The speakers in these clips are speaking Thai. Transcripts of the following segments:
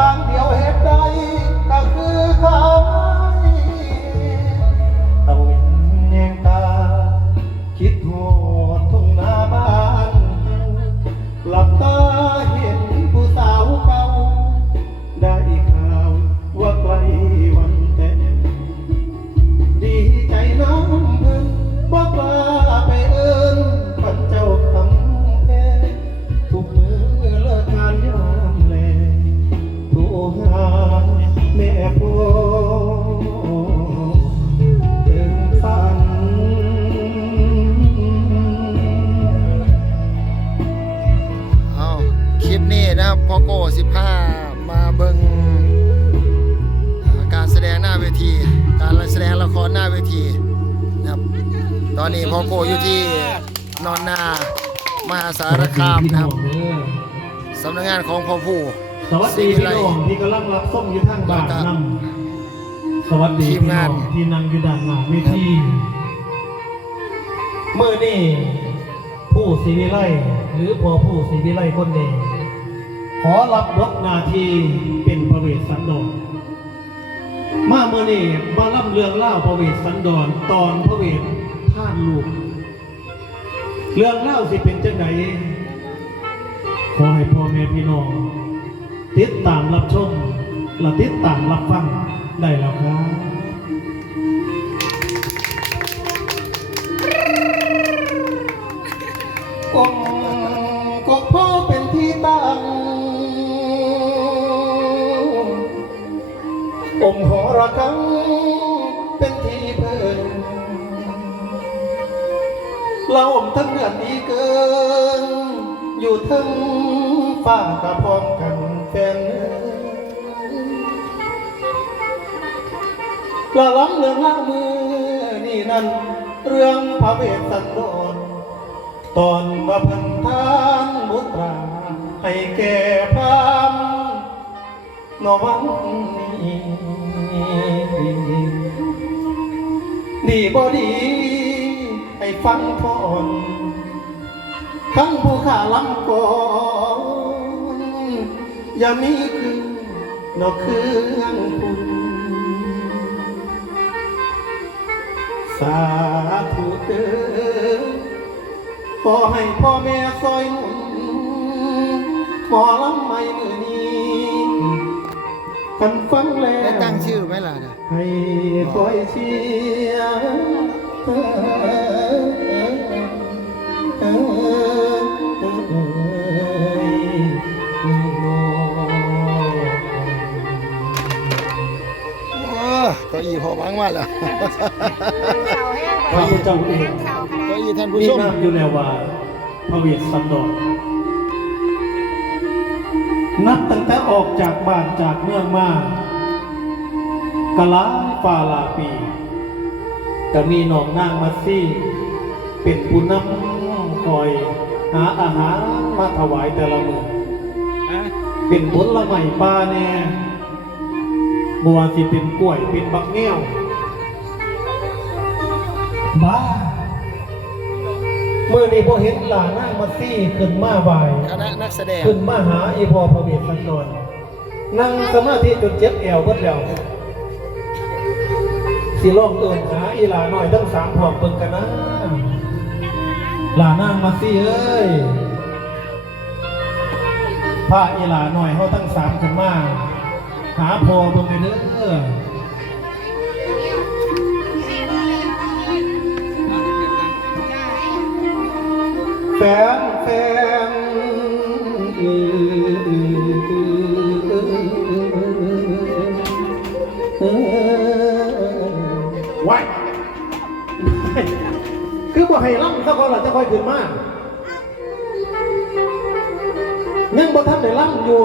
ทางเดียวเห รหน้าเวทีนะครับ ตอนนี้พ่อโก้อยู่ที่นอนนามหาสารคามนะครับสำนักงานของพ่อผู้สวัสดีพี่น้องที่กำลังรับส้มอยู่ทางบ้านนั่งสวัสดีทีมพี่น้งาอนงที่นั่งอยู่ด้านหน้าเวทีเมื่อนี่ผู้ศิวิไลหรือพอผู้ศิวิไลคนหนึ่งขอรับบทหนาทีเป็นพระเวสสันดร มาเมื่อนี่มาล่ำเรื่องเล่าพระเวสสันดรตอนพระเวสท่านลูก เรื่องเล่าสิเป็นจังไดขอให้พ่อแม่พี่น้อง ติดตามรับชมและติดตามรับฟังได้แล้วครับองกบพ่อเป็นที่ตั้ง งหอระฆังเป็นที่เพิ่นเราอมทั้งเดือนดีเกิน อยู่ทั้งฟ้ากระพร้อมกันแฟนละล้ำเรื่องล่างมือนี่นั่นเรื่องพระเวสสันดรตอนว่าพันทานบุตราให้แก่พามนวันนี้ ดีบ่ดีให้ฟังพรทั้งผู้ขาลำก่อนอย่ามีคือนอกเครื่องคุณสาธุเด้อขอให้พ่อแม่ซอยหนุนหมอลำไม่มือ กันฟังแล้วได้ตั้งชื่อไหมล่ะเนี่ยให้คอยเชียร์โอ้เก็อีพอบังมาแล้วพระเจ้าเองเก็อีท่านผู้มีชมนามอยู่แล้วว่าพระเวสสันดร นับตั้งแต่ออกจากบ้านจากเมืองมากะลาฟาลาปีก็มีน้องนางมาซี่ เป็นผู้นำคอยหาอาหารมาถวายแต่ละมือเป็นผลไม้ปลาแน่บัวสิเป็นกล้วยเป็นบักเงี้ยวบ้า เมื่อนี้พอเห็นหลานนางมาซี่ขึ้นมาบ่าย คณะนักแสดงขึ้นมาหาอีพอพระเวสสันดรนั่งสมาธิจนเจ็บแอวเบิดแล้วสิลองเอินหาอีหลาหน่อยทั้งสามพร้อมเบิ่งกันนะหลานางมาสิเอ้ยพาอีหลาหน่อยเขาทั้งสามขึ้นมาหาพอเบิ่งไปเด้อ แฟนแฟนไว้คือบ่ให้ล่ำสักคนละจะค่อยขึ้นมายังบ่ทันได้ล่ำอยู่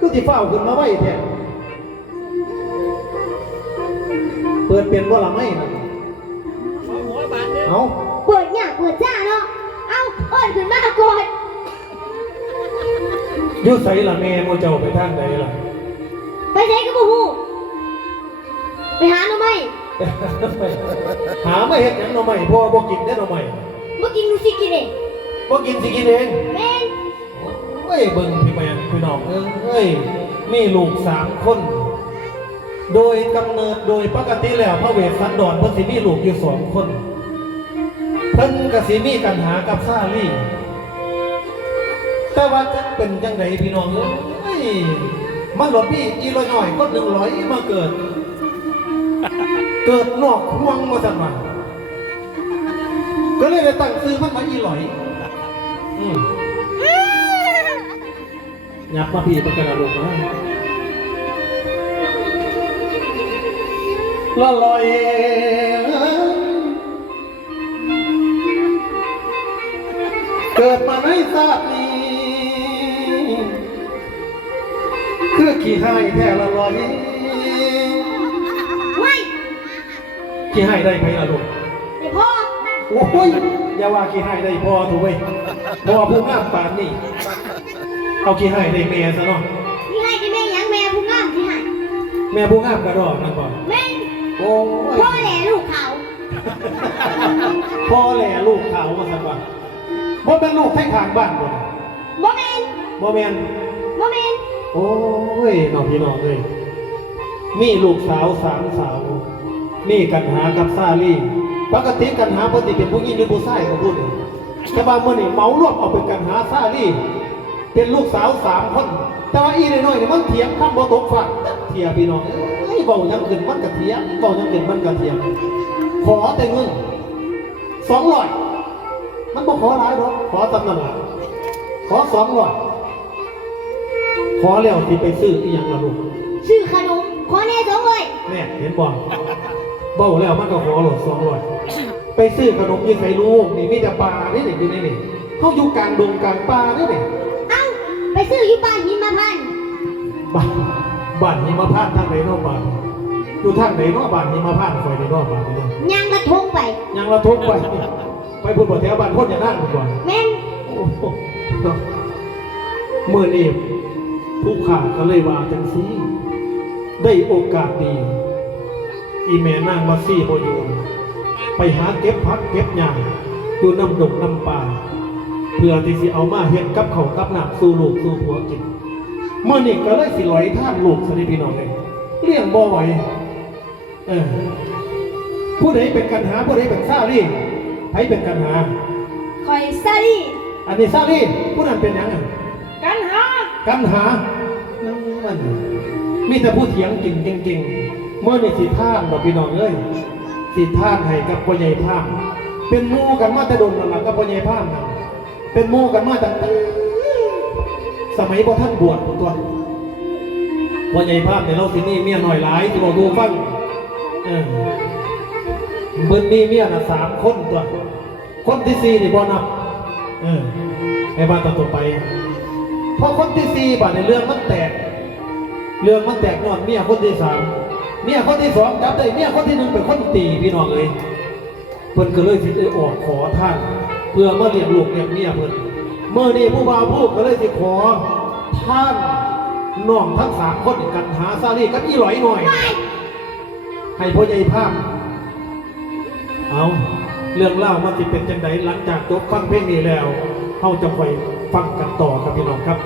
ก็สิเฝ้าขึ้นมาไว้แท้เปิดเป็นบ่ละไม่นะเอาเปิดเนี่ยเปิดจ้าเนาะเอ้าเอิญขึ้นมาก่อนอยู่ใส่ละแม่โมเจ้าไปทางใดล่ะไปใช้กระบูไปหาหน่อไม้หาไม่เห็นหยังหน่อใหม่พ่อบ่กินได้หน่อใหม่เมื่อกินหนูสิกินเองบ่กินสิกินเองแม่นเอ้ยเบิ่งพี่แมนพี่น้องเอ้ยมีลูกสามคน โดยกำเนิดโดยปกติแล้วพระเวสสันดรเพิ่นสิมีลูกอยู่สองคน เพิ่นกสิมีปัญหากับซาลี่ แต่ว่าจะเป็นจังไดพี่น้องเอ้ยมันหลดพี่อีร้อยหน่อยก็หนึ่งร้อยมาเกิด เกิดนอกห่วงมาสักวันก็เลยได้ตั้งซื้อมันมาอีหลอยอยับมาพี่ประกันอารมณ์นะละลอย เกิดมาในชาตินี้ คือขี้ให้แท้ละลอยไม่ขี้ให้ได้ไหมล่ะลูกเดี๋ยวพ่อโอ้ยอย่าว่าขี้ให้ได้พอถูกไหมพอผู้งามปานนี่เอาขี้ให้ได้แม่ซะเนาะที่ให้ที่แม่ยังแม่ผู้งามที่ให้แม่ผู้งามกระดอกนั่นบ่แม่โอ้ยพ่อแหล่ลูกเขา พ่อแหล่ลูกเขามาสักวัน บ่เป็นลูกให้ขางบ้านบ่บ่แมนบ่แม่นบ่แมนโอ้ยน้องพี่น้องเลยมีลูกสาวสามสาวมีกันหากับซาลี่ปกติกันหาปกติเป็นผู้หญิงหรือผู้ชายก็พูดเลยแต่ว่าเมื่อนี่เมารวบเอาเป็นกันหาซาลี่เป็นลูกสาวสามคน แต่ว่าอีน้อยๆนี่มันเถียงคำบ่ตกฝักเถียพี่น้องเอ้ยเบายังขึ้นมันกระเถียงเบายังขึ้นมันกระเถียงขอแต่เงินสองร้อย มันบ่ขอหลายหรอกขอตำนานหลายขอสองร้อยขอแล้วที่ไปซื้ออีหยังละลูกชื่อขนมขอแน่สองเลยแม่เห็นบ่เบ้าแล้วมันก็ขอโหลดสองร้อยไปซื้อขนมยี่ใส่ลูกนี่มีแต่ปลานี่นี่อยู่นี่นี่เขาอยู่กลางดงกลางป่านี่นี่เอ้าไปซื้ออยู่บ้านหิมพานต์บ้านบ้านหิมพานต์ทางไหนเนอกบ้านอยู่ทางไหนเนอกบ้านหิมพานต์คอยในนอกบ้านนี่เนาะยางกระทงไปยังละทุกไป ไปพูดบ่แถวบ้านพ่นอย่านั่งก่อนแม่นโอ้โหเนาะมื่อนี้ผู้ขาก็เลยว่าจังซี่ได้โอกาสดี อีแม่นางมาซี่บอยู่ไปหาเก็บพักเก็บหญ้าอยู่น้ำดงน้ำป่าเพื่อที่สิเอามาเฮ็ดกับเขาวกับน้ำสู่ลูกสู่ผัวกินเมื่อนี้ก็เลยสิลอยท่านลูกสนิพี่น้องเลยเลี้ยงบ่ไหวเออผู้ใดเป็นกันหาผู้ใดเป็นซาลี่ ใครเป็นกันหาคอยซาลี่อันนี้ซาลี่ผู้นั้นเป็นหยังไงกันหากันหานั่นมันมีแต่ผู้เถียงเก่งเก่งๆเมื่อนี่สิท่านบอกพี่น้องเอ้ยสิท่านให้กับพ่อใหญ่พามเป็นหมู่กันมาแต่โดนนั่นล่ะกับพ่อใหญ่พามนั่นเป็นหมู่กันมาตั้งแต่สมัยพ่อท่านบวชพุ่นตัวพ่อใหญ่พามเนี่ยเราสินี่เมียหน่อยหลายที่บอกดูฟังเออเบิ่นมีเมียน่ะสามคนตัว คนที่สี่นี่บ่นับ เออไอ้บ้านต่อไปพอคนที่สี่บาดในเรื่องมันแตก เรื่องมันแตกนอนเมียคนที่สามเมียคนที่สองจับได้เมียคนที่หนึ่งเป็นคนตีพี่น้องเลยเพิ่นก็เลยสิได้ออกขอท่าน เพื่อมาเลี้ยงลูกเลี้ยงเมียเพิ่นเมื่อนี้ผู้บ่าวพูดก็เลยสิขอท่านน้องทั้งสามคนกันหาซาลีกันอีหลอยหน่อย ให้พ่อใหญ่ภาพเอา เรื่องเล่ามันจะเป็นจังไดหลังจากจบฟังเพลงนี้แล้วเขาจะไปฟังกันต่อครับพี่น้องครับ